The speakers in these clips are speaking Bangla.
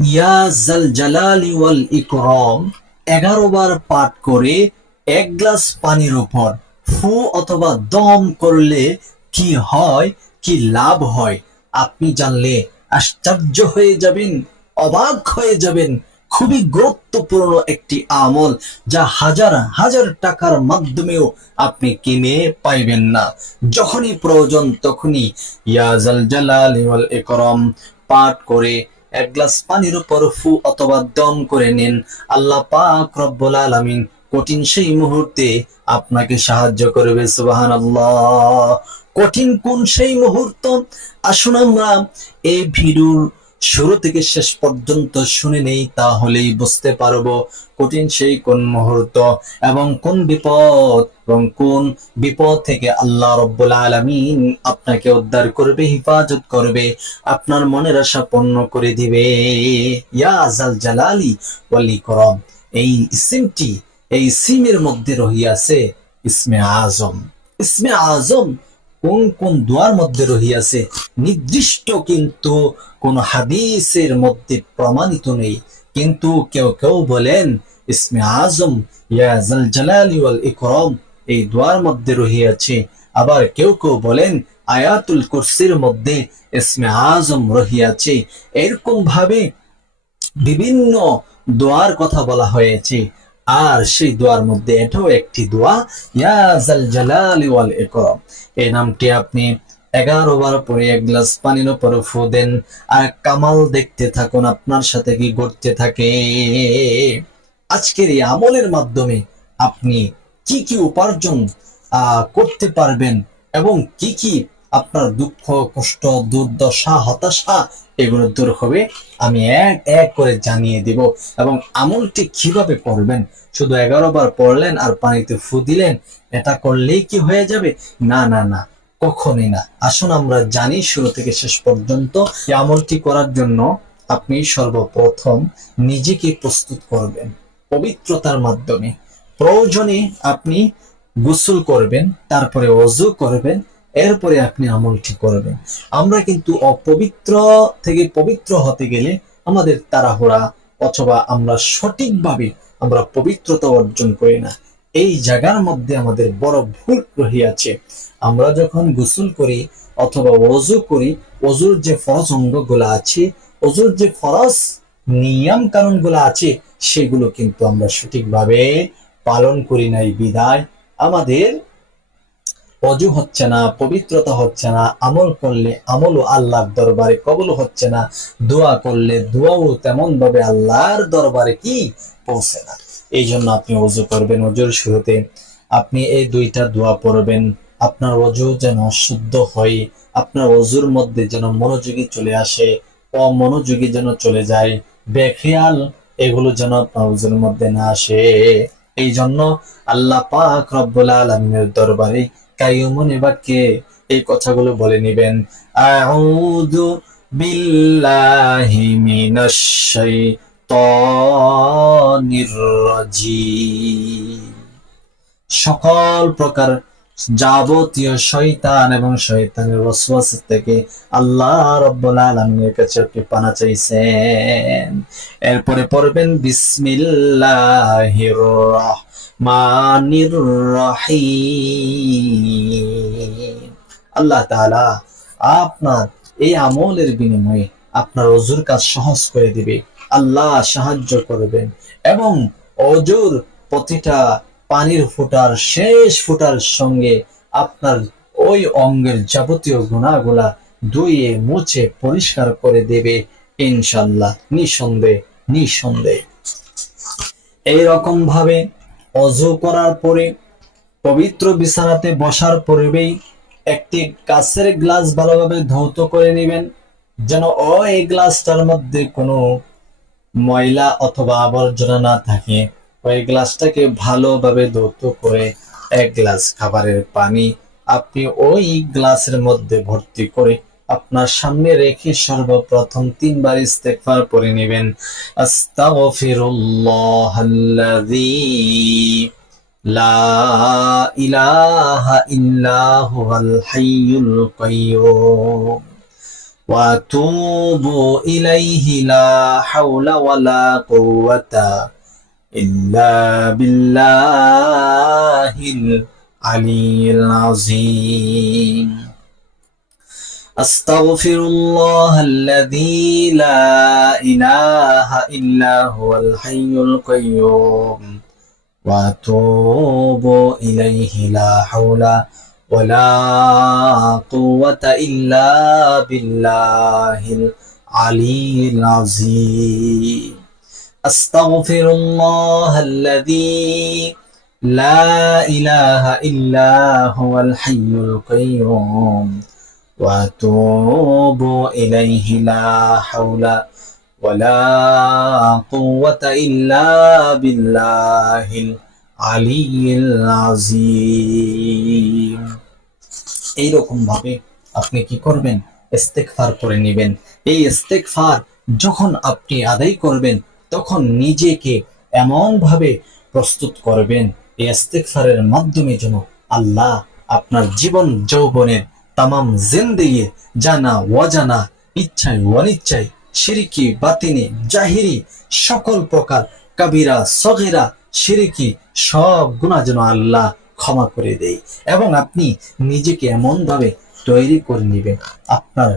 ইয়া জাল জালালি ওয়াল ইকরাম 11 বার পাঠ করে এক গ্লাস পানির উপর ফু অথবা দম করলে কি হয়, কি লাভ হয় আপনি জানলে আশ্চর্য হয়ে যাবেন, অবাক হয়ে যাবেন। খুবই গুরুত্বপূর্ণ একটি আমল, যা হাজার হাজার টাকার মাধ্যমেও আপনি কিনে পাইবেন না। যখনই প্রয়োজন তখনই ইয়া জাল জালালি ওয়াল ইকরাম পাঠ করে এক গ্লাস পানির উপর ফু অথবা দম করে নিন। আল্লাহ পাক রব্বুল আলামিন কঠিন সেই মুহূর্তে আপনাকে সাহায্য করবে। সুবহানাল্লাহ। কঠিন কোন সেই মুহূর্ত? আসুন আমরা এই ভিডিওর শুরু থেকে শেষ পর্যন্ত শুনে নেই, তাহলেই বুঝতে পারবো কঠিন সেই কোন মুহূর্ত এবং কোন বিপদ, এবং কোন বিপদ থেকে আল্লাহ রব্বুল আলামিন আপনাকে উদ্ধার করবে, হেফাজত করবে, আপনার মনের আশা পূর্ণ করে দিবে। ইয়া জাল জালালি ওয়াল ইকরাম, এই ইসমটি, এই ইসমের মধ্যে রহিয়াছে ইসমে আজম। ইসমে আজম কোন কোন দোয়ার মধ্যে রহিয়াছে নির্দিষ্ট কিন্তু কোন হাদিসের মধ্যে প্রমাণিত নেই, কিন্তু কেউ কেউ বলেন ইসমে আজম ইয়া জাল জালালি ওয়াল ইকরাম এই দোয়ার মধ্যে রহিয়াছে। আবার কেউ কেউ বলেন আয়াতুল কুরসির মধ্যে ইসমে আজম রহিয়াছে। এরকম ভাবে বিভিন্ন দোয়ার কথা বলা হয়েছে। আর সেই দোয়ার মধ্যে এটাও একটি দোয়া, ইয়া জাল জালালি ওয়াল ইকরাম। এই নামটি আপনি 11 বার পরে এক গ্লাস পানির উপর ফু দেন, আর কামাল দেখতে থাকুন আপনার সাথে কি ঘটতে থাকে। আজকের এই আমলের মাধ্যমে আপনি কি কি উপার্জন করতে পারবেন এবং কি কি আপনার দুঃখ, কষ্ট, দুর্দশা, হতাশা এগুলো দূর হবে, আমি এক এক করে জানিয়ে দিব। এবং আমলটি কিভাবে করবেন, শুধু 11 বার পড়লেন আর পানিতে ফু দিলেন, এটা করলেই কি হয়ে যাবে? না না না, কখনই না। আসুন আমরা জানি শুরু থেকে শেষ পর্যন্ত। এই আমলটি করার জন্য আপনি সর্বপ্রথম নিজেকে প্রস্তুত করবেন পবিত্রতার মাধ্যমে। প্রয়োজনে আপনি গোসল করবেন, তারপরে ওযু করবেন, এরপরে আপনি আমলটি করবেন। আমরা কিন্তু অপবিত্র থেকে পবিত্র হতে গেলে আমাদের তাড়াহুড়া, অথবা আমরা সঠিকভাবে আমরা পবিত্রতা অর্জন করি না। এই জায়গার মধ্যে আমাদের বড় ভুল রহিয়াছে। আমরা যখন গোসল করি অথবা ওযু করি, ওযুর যে ফরজ অঙ্গগুলো আছে, ওযুর যে ফরজ নিয়ম কানুনগুলো আছে, সেগুলো কিন্তু আমরা সঠিকভাবে পালন করি নাই বিদায় আমাদের অজু হচ্ছে না, পবিত্রতা হচ্ছে না। আমল করলে আমলও আল্লাহর দরবারে কবুল হচ্ছে না, দোয়া করলে দোয়াও তেমন ভাবে আল্লাহর দরবারে কি পৌঁছে না। এই জন্য আপনি ওযু করবেন, ওযুর শুরুতে আপনি এই দুইটা দোয়া পড়বেন। আপনার ওযু যেন শুদ্ধ হয়, আপনার ওযুর মধ্যে যেন মনোযোগী চলে আসে, অমনোযোগী যেন চলে যায়, বেখেয়াল এগুলো যেন আপনার ওযুর মধ্যে না আসে। এই জন্য আল্লাহ পাক রব্বুল আলামিনের দরবারে কাইয়ুমুন বাক্যে এই কথাগুলো বলে নিবেন। আউযু বিল্লাহি মিনাশ শাইতানির রাজিম। সকল প্রকার যাবতীয় শয়তান এবং শয়তানের ওয়াসওয়াসা থেকে আল্লাহ রাব্বুল আলামিনের কাছে আপনি পানা চাইছেন। এরপরে পড়বেন বিসমিল্লাহির রাহমানির রহিম। আল্লাহ তাআলা আপনার এই আমলের বিনিময়ে আপনার ওযুর কাজ সহজ করে দিবে। আল্লাহ সাহায্য করবেন এবং ওযুর প্রতিটা পানির ফোঁটার শেষ ফোঁটার সঙ্গে আপনার ওই অঙ্গের যাবতীয় গুনাহগুলা ধুয়ে মুছে পরিষ্কার করে দেবে ইনশাআল্লাহ, নিঃসন্দেহে নিঃসন্দেহে। এইরকম ভাবে ওযু করার পরে পবিত্র বিছানাতে বসার পূর্বেই একটি কাঁচের গ্লাস ভালোভাবে ধৌত করে নেবেন, যেন ওই গ্লাসটার মধ্যে কোনো ময়লা অথবা আবর্জনা না থাকে। ওই গ্লাসটাকে ভালোভাবে ধৌত করে এক গ্লাস খাবারের পানি আপনি ওই গ্লাসের মধ্যে ভর্তি করে আপনার সামনে রেখে সর্বপ্রথম 3 বার ইস্তেগফার পড়ে নেবেন। আস্তাগফিরুল্লাহাল্লাযী লা ইলাহা ইল্লা হুয়াল হাইয়ুল কাইয়্যুম وأتوب إليه لا حول ولا قوة إلا بالله العلي العظيم أستغفر الله الذي لا إله إلا هو الحي القيوم وأتوب إليه لا حول ولا قوة إلا بالله العلي العظيم أستغفر الله الذي لا إله إلا هو الحي القيوم وأتوب إليه لا حول ولا قوة إلا بالله العلي العظيم এইরকম ভাবে আপনি কি করবেন ইস্তেগফার করে নেবেন এই ইস্তেগফার যখন আপনি আদায় করবেন তখন নিজেকে এমন ভাবে প্রস্তুত করবেন এই ইস্তেগফারের মাধ্যমে যেন আল্লাহ আপনার জীবন যৌবনের তামাম জিন্দেগি জানা অজানা ইচ্ছায় অনিচ্ছায় শিরকি বাতিনি জাহিরি সকল প্রকার কাবিরা সগীরা শিরকি সব গুনাহ যেন আল্লাহ ক্ষমা করে দেয় এবং আপনি নিজেকে এমন ভাবে তৈরি করে নেবেন আপনার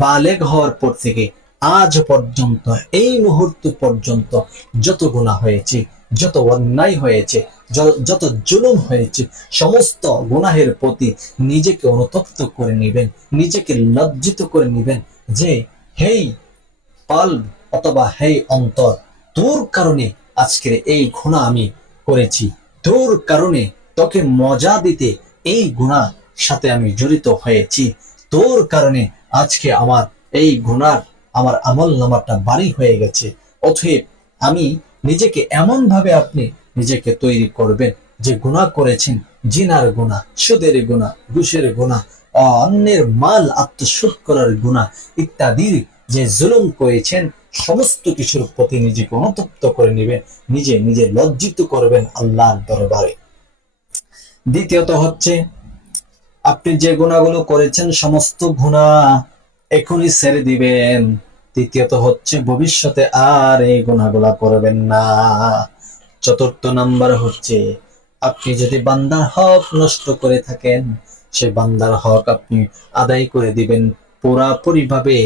বালেগ হওয়ার পর থেকে আজ পর্যন্ত এই মুহূর্ত পর্যন্ত যত গুনাহ হয়েছে যত অন্যায় হয়েছে যত জুলুম হয়েছে সমস্ত গুনাহের প্রতি নিজেকে অনুতপ্ত করে নেবেন নিজেকে লজ্জিত করে নেবেন যে হেই কলব অথবা হেই অন্তর তোর কারণে আজকের এই গুনাহ আমি করেছি তোর কারণে তোকে মজা দিতে এই গুনাহ সাথে আমি জড়িত হয়েছি তোর কারণে আজকে আমার এই গুনার আমার আমল নামাটা ভারী হয়ে গেছে অতএব আমি নিজেকে এমন ভাবে আপনি নিজেকে তৈরি করবেন যে গুনাহ করেছেন জিনার গুনাহ সুদের গুনাহ ঘুষের গুনাহ অন্যের মাল আত্মসাৎ করার গুনাহ ইত্যাদির যে জুলুম করেছেন সমস্ত কিছুর প্রতি নিজেকে অনুতপ্ত করে নেবেন নিজে লজ্জিত করবেন আল্লাহর দরবারে দ্বিতীয়ত হচ্ছে আপনি যে গুনাহগুলো করেছেন সমস্ত গুনাহ এখনই ছেড়ে দিবেন তৃতীয়ত হচ্ছে ভবিষ্যতে আর এই গুনাহগুলো করবেন না চতুর্থ নাম্বার হচ্ছে আপনি যদি বান্দার হক নষ্ট করে থাকেন সে বান্দার হক আপনি আদায় করে দিবেন পুরাপুরিভাবে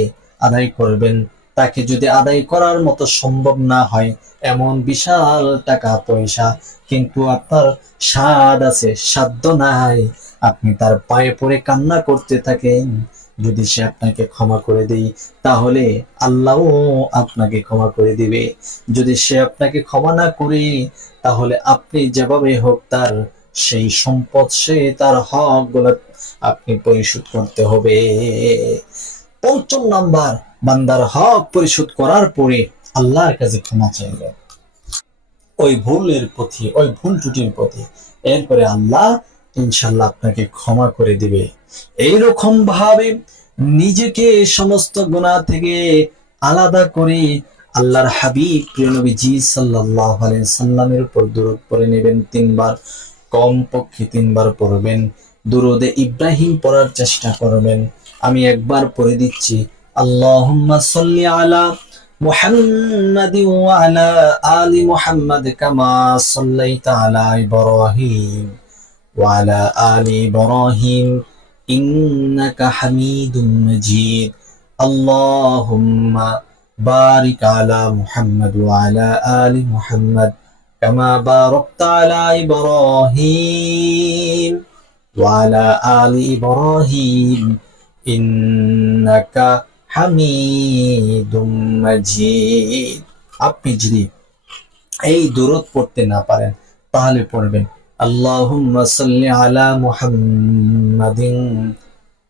আদায় করবেন তাকে যদি আদায় করার মতো সম্ভব না হয় এমন বিশাল টাকা পয়সা কিন্তু আপনার সাদ আছে সাধ্য নাই আপনি তার পায়ে পড়ে কান্না করতে থাকেন যদি সে আপনাকে ক্ষমা করে দেয় তাহলে আল্লাহও আপনাকে ক্ষমা করে দিবে যদি সে আপনাকে ক্ষমা না করে তাহলে আপনি যেভাবে হোক তার সেই সম্পদ সে তার হক গুলো আপনি পরিশোধ করতে হবে পঞ্চম নাম্বার বান্দার হক পরিশোধ করার পরে আল্লাহর কাছে ক্ষমা চাইবেন ওই ভুলের প্রতি ওই ভুল ত্রুটির প্রতি এরপরে আল্লাহ ইনশাআল্লাহ আপনাকে ক্ষমা করে দিবে এইরকম ভাবে নিজেকে সমস্ত গুনাহ থেকে আলাদা করে আল্লাহর হাবিব প্রিয় নবীজি সাল্লাল্লাহু আলাইহি সাল্লামের উপর দরুদ পড়ে নেবেন তিনবার কমপক্ষে তিনবার পড়বেন দুরুদে ইব্রাহিম পড়ার চেষ্টা করবেন আমি একবার পড়ে দিচ্ছি আল্লাহুম্মা সাল্লি আলা মুহাম্মাদ ওয়া আলা আলি মুহাম্মাদ কামা সাল্লাইতা আলা ইব্রাহিম ওয়া আলা আলি ইব্রাহিম ইন্নাকা হামিদুম মাজিদ আল্লাহুম্মা বারিক আলা মুহাম্মাদ ওয়া আলা আলি মুহাম্মাদ কামা বারাকতা আলা ইব্রাহিম ওয়া আলা আলি ইব্রাহিম ইন্নাকা হামিদুম মাজিদ আপনি যদি এই দরুদ পড়তে না পারেন তাহলে পড়বেন আল্লাহুম্মা সাল্লি আলা মুহাম্মাদিন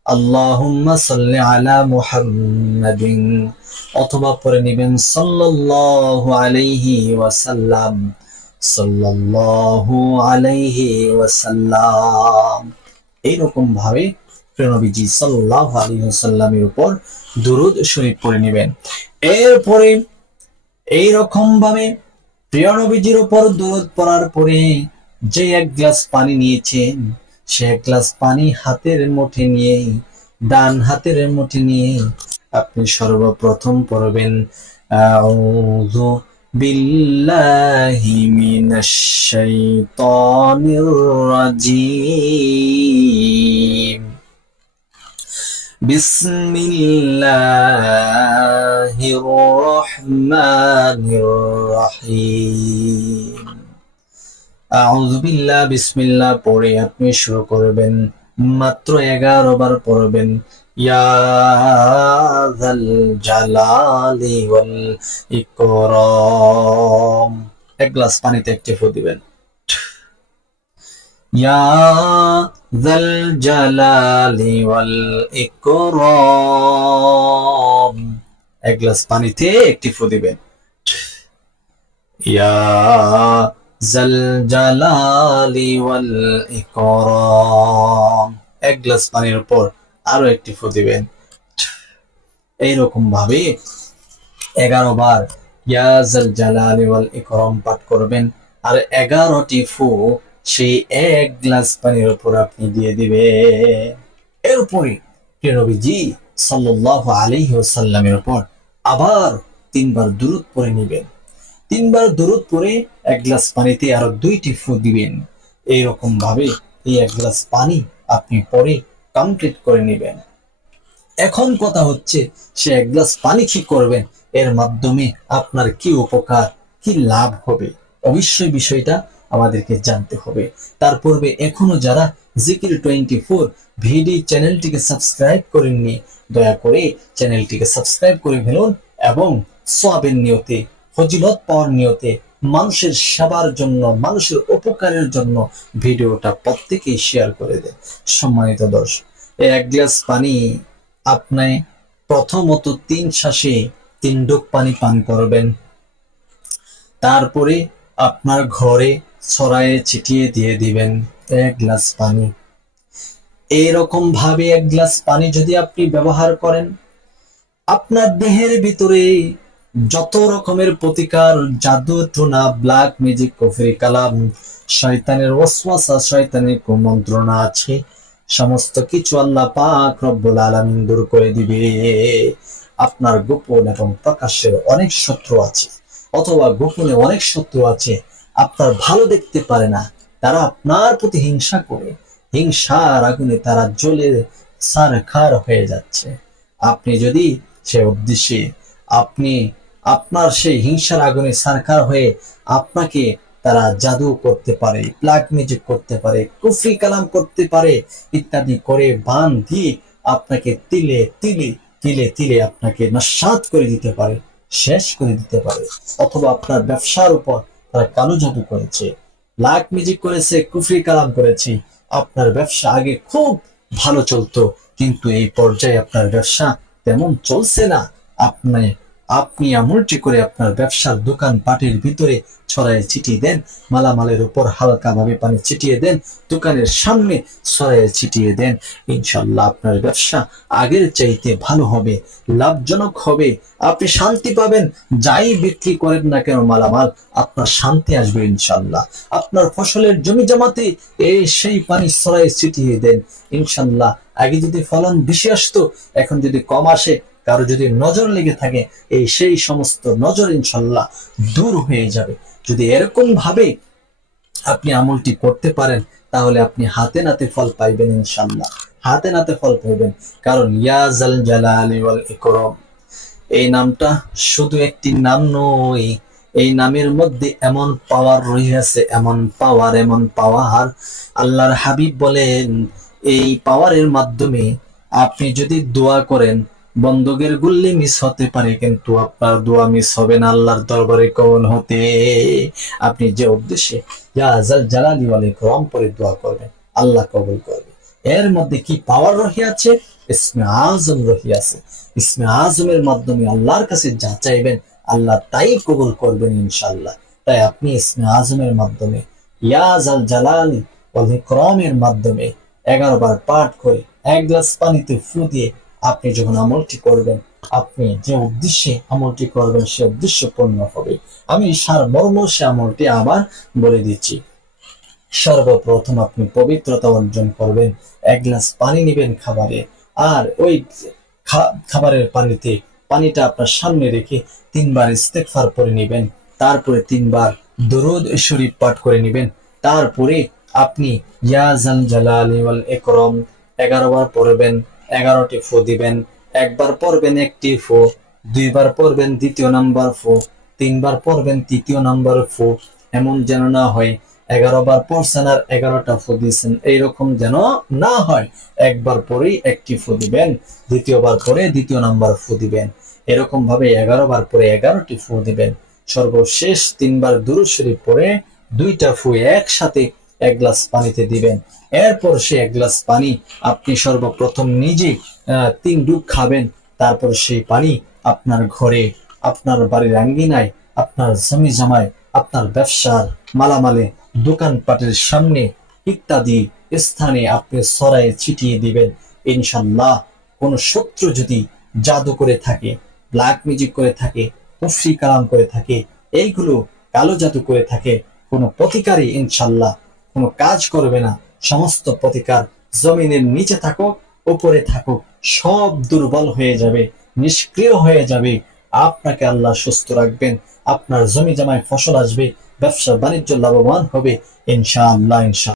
আল্লাহুম্মা সাল্লি আলা মুহাম্মাদিন অথবা পড়ে নেবেন সাল্লাল্লাহু আলাইহি ওয়াসাল্লাম সাল্লাল্লাহু আলাইহি ওয়াসাল্লাম এইরকম ভাবে নবীজি সাল্লাল্লাহু আলাইহি ওয়াসাল্লামের উপর দুরূদ শরীফ পড়ে নেবেন এরপরে এইরকম ভাবে প্রিয় নবীজির উপর দুরূদ পড়ার পরে যে এক গ্লাস পানি নিয়েছেন সে এক গ্লাস পানি হাতের মুঠে নিয়ে ডান হাতের মুঠে নিয়ে আপনি সর্বপ্রথম পড়বেন আউযু বিল্লাহি মিনাশ শাইতানির রাজিম বিসমিল্লাহির রহমানির রহিম। আউযু বিল্লাহ বিসমিল্লাহ পড়ে আপনি শুরু করবেন, মাত্র 11 বার পড়বেন। ইয়া যাল জালালি ওয়াল ইকরাম। এক গ্লাস পানিতে একটি ফু দিবেন। ইয়া যাল জালালি ওয়াল ইকরাম। এক গ্লাস পানিতে একটি ফু দিবেন। ইয়া জাল জালালি ওয়াল ইকরাম। এক গ্লাস পানির উপর আরো একটি ফু দিবেন। এইরকম ভাবে 11 বার ইয়া জাল জালালি ওয়াল ইকরাম পাঠ করবেন, আর 11টি ফু সেই এক গ্লাস পানির উপর আপনি দিয়ে দিবেন। এরপরে প্রিয় নবীজি সাল্লাল্লাহু আলাইহি ওয়াসাল্লামের উপর আবার 3 বার দুরূদ পড়ে নেবেন। 3 বার দুরূদ পড়ে এক গ্লাস পানিতে আরো 2টি ফু দিবেন। এইরকম ভাবে এই এক গ্লাস পানি আপনি পরে কমপ্লিট করে নেবেন। এখন কথা হচ্ছে সে এক গ্লাস পানি কি করবেন, এর মাধ্যমে আপনার কি উপকার, কি লাভ হবে, অবশ্যই বিষয়টা আমাদেরকে জানতে হবে। তার পূর্বে এখনো যারা জিকির 24 ভিডি চ্যানেলটিকে সাবস্ক্রাইব করেননি, দয়া করে চ্যানেলটিকে সাবস্ক্রাইব করে ফেলুন এবং সওয়াবের নিয়তে, ফজিলত পাওয়ার নিয়তে, মানুষের সেবার জন্য, মানুষের উপকারের জন্য ভিডিওটা প্রত্যেকেই শেয়ার করে দেন। সম্মানিত দর্শক, এক গ্লাস পানি আপনি প্রথমত 3 শ্বাসে 3 ঢোক পানি পান করবেন। তারপরে আপনার ঘরে ছড়ায়ে ছিটিয়ে দিয়ে দিবেন এক গ্লাস পানি। এইরকম ভাবে এক গ্লাস পানি যদি আপনি ব্যবহার করেন, আপনার দেহের ভিতরে যত রকমের প্রতিকার, জাদু টোনা, ব্ল্যাক ম্যাজিক, কুফরি কালাম, শয়তানের ওয়াসওয়াসা, শয়তানের কুমন্ত্রণা আছে, সমস্ত কিছু আল্লাহ পাক রব্বুল আলামিন দূর করে দিবে। আপনার গোপন এবং প্রকাশ্যের অনেক শত্রু আছে, অথবা গোপনে অনেক শত্রু আছে, আপনার ভালো দেখতে পারে না, তারা আপনার প্রতি হিংসা করে, হিংসার আগুনে তারা জ্বলে ছারখার হয়ে যাচ্ছে। আপনি যদি সে উদ্দেশ্যে আপনি আপনার সেই হিংসার আগুনে ছারখার হয়ে আপনাকে তারা জাদু করতে পারে, ব্ল্যাক ম্যাজিক করতে পারে, কুফরি কালাম করতে পারে, ইত্যাদি করে বান দিয়ে আপনাকে তিলে তিলে তিলে তিলে আপনাকে নস্যাৎ করে দিতে পারে, শেষ করে দিতে পারে। অথবা আপনার ব্যবসার উপর তারা কালো জাদু করেছে, ব্ল্যাক ম্যাজিক করেছে, কুফরি কালাম করেছে। আপনার ব্যবসা আগে খুব ভালো চলতো, কিন্তু এই পর্যায়ে আপনার ব্যবসা তেমন চলছে না। আপনি এমনটি করে আপনার ব্যবসার দোকান পাটের ভিতরে ছড়ায় ছিটিয়ে দেন, মালামালের উপর হালকা ভাবে পানি ছিটিয়ে দেন, দোকানের সামনে ছড়ায় ছিটিয়ে দেন। ইনশাল্লাহ আপনার ব্যবসা আগের চাইতে ভালো হবে, লাভজনক হবে, আপনি শান্তি পাবেন। যাই বিক্রি করেন না কেন মালামাল, আপনার শান্তি আসবে ইনশাল্লাহ। আপনার ফসলের জমি জমাতে সেই পানি ছড়ায় ছিটিয়ে দেন, ইনশাল্লাহ আগে যদি ফলন বেশি আসতো, এখন যদি কম আসে, কারো যদি নজর লেগে থাকে, সেই সমস্ত নজর ইনশাল্লাহ দূর হয়ে যাবে। যদি এরকম ভাবে আপনি আমলটি করতে পারেন, তাহলে আপনি হাতে নাতে ফল পাইবেন ইনশাল্লাহ, হাতে নাতে ফল পাইবেন। কারণ ইয়া জাল জালালি ওয়াল ইকরাম এই নামটা শুধু একটি নাম নয়, এই নামের মধ্যে এমন পাওয়ার রয়েছে, এমন পাওয়ার, এমন পাওয়ার। আল্লাহর হাবিব বলেন, এই পাওয়ারের মাধ্যমে আপনি যদি দোয়া করেন, বন্দুকের গুল্লি মিস হতে পারে, কিন্তু আপনার দোয়া মিস হবে না আল্লাহর দরবারে কবুল হতে। আপনি যে উদ্দেশ্যে ইয়া জাল জালালি ওয়াল ইকরাম পরে দোয়া করবেন, আল্লাহ কবুল করবে। এর মধ্যে কি পাওয়ার রহিয়াছে? ইসমে আজম রহিয়াছে। ইসমে আজমের মাধ্যমে আল্লাহর কাছে যা চাইবেন, আল্লাহ তাই কবুল করবেন ইনশাআল্লাহ। তাই আপনি ইসমে আজমের মাধ্যমে, ইয়া জাল জালালি ওয়াল ইকরামের মাধ্যমে 11 বার পাঠ করে এক গ্লাস পানিতে ফু দিয়ে আপনি যখন আমলটি করবেন, আপনি যে উদ্দেশ্যে আমলটি করবেন সে উদ্দেশ্য পূর্ণ হবে। আমি সারমর্ম সে আমলটি আবার বলে দিচ্ছি। সর্বপ্রথম আপনি পবিত্রতা অর্জন করবেন, এক গ্লাস পানি নেবেন খাবারে, আর ওই খাবারের পানিতে পানিটা আপনার সামনে রেখে 3 বার ইস্তেগফার পড়ে নেবেন, তারপরে 3 বার দরুদ শরীফ পাঠ করে নেবেন, তারপরে আপনি ইয়া জাল জালালি ওয়াল ইকরাম 11 বার পড়বেন, 11টি ফু দিবেন। একবার পড়বেন একটি ফু, 2 বার পড়বেন দ্বিতীয় নাম্বার ফু, 3 বার পড়বেন তৃতীয় নাম্বার ফু। এমন যেন না হয় 11 বার পড়ছেন আর 11টা ফু দিয়েছেন, এইরকম যেন না হয়। একবার পরেই একটি ফু দিবেন, দ্বিতীয়বার পরে দ্বিতীয় নাম্বার ফু দিবেন, এরকম ভাবে 11 বার পরে 11টি ফু দিবেন। সর্বশেষ 3 বার দুরূদ শরীফ পরে 2টা ফু একসাথে 1 গ্লাস পানিতে দিবেন। এরপর সে 1 গ্লাস পানি আপনি সর্বপ্রথম নিজে 3 ডুব খাবেন। তারপর সেই পানি আপনার ঘরে, আপনার বাড়ির আঙ্গিনায়, আপনার জমি জামায়, আপনার ব্যবসার মালামালে, দোকানপাটের সামনে ইত্যাদি স্থানে আপনি ছড়ায় ছিটিয়ে দিবেন। ইনশাল্লাহ কোন শত্রু যদি জাদু করে থাকে, ব্ল্যাক ম্যাজিক করে থাকে, কুফরি কালাম করে থাকে, এইগুলো কালো জাদু করে থাকে, কোনো প্রতিকারই ইনশাল্লাহ কোনো কাজ করবে না। সমস্ত প্রতিকার জমিনের নিচে থাকুক, উপরে থাকুক, সব দুর্বল হয়ে যাবে, নিষ্ক্রিয় হয়ে যাবে। আপনাকে আল্লাহ সুস্থ রাখবেন, আপনার জমি জামায় ফসল আসবে, ব্যবসা বাণিজ্য লাভবান হবে ইনশাআল্লাহ।